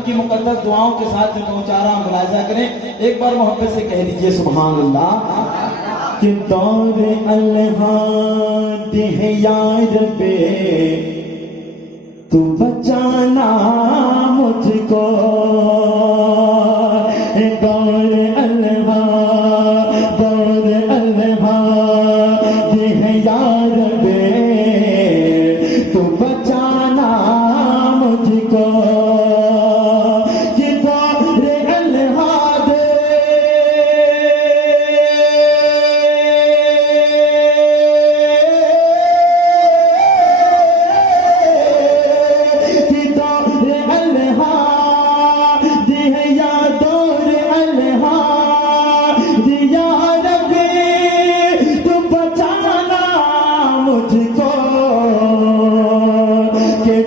उनकी मुकद्दस दुआओं के साथ में पहुंचा रहा हूं, मुलाहिजा करें। एक बार मोहब्बत से कह दीजिए सुभान अल्लाह। कि दौर अलहाद है यार पे, तू बचाना मुझको। दौर अलहाद है यार पे, तू बचाना मुझको। ये दौर अलहाद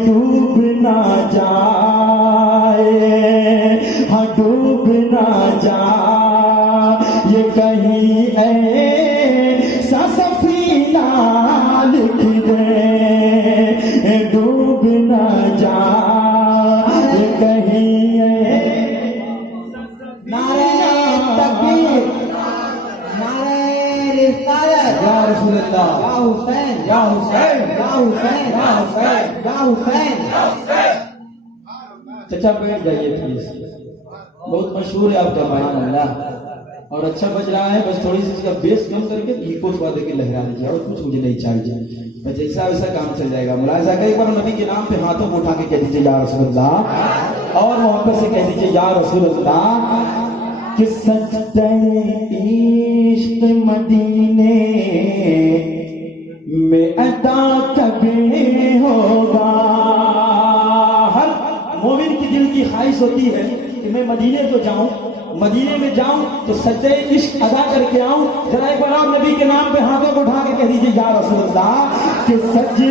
डूब ना जाए, हाँ डूब ना जाए ये कहीं ऐसा सफीना लिख दे। डूब ना जाए ये कहीं नारे तकबीर, नारे रिसालत, या रसूल अल्लाह, या हुसैन, या हुसैन, या हुसैन, या हुसैन, या हुसैन। चचा बैठ जाइए प्लीज। बहुत मशहूर है आपका बयान अल्लाह, और अच्छा बज रहा है। बस थोड़ी सी इसका बेस कम करके इको थोड़ा देके लहरा दीजिए, और कुछ मुझे नहीं चाहिए। बस जैसा वैसा काम चल जाएगा। मुलाहिजा करें, एक बार नबी के नाम पे हाथों को उठा के कह दीजिए या रसूल अल्लाह, और मोहब्बत से कह दीजिए या रसूल अल्लाह। कि सच्चे इश्क मदीने में अदा कभी होगा। हर मोमिन की दिल की ख्वाहिश होती है कि मैं मदीने तो जाऊं, मदीने में जाऊं तो सच्चे इश्क अदा करके आऊं। जरा एक बार आप नबी के नाम पे हाथों को उठा के कह दीजिए या रसूल अल्लाह। कि सच्चे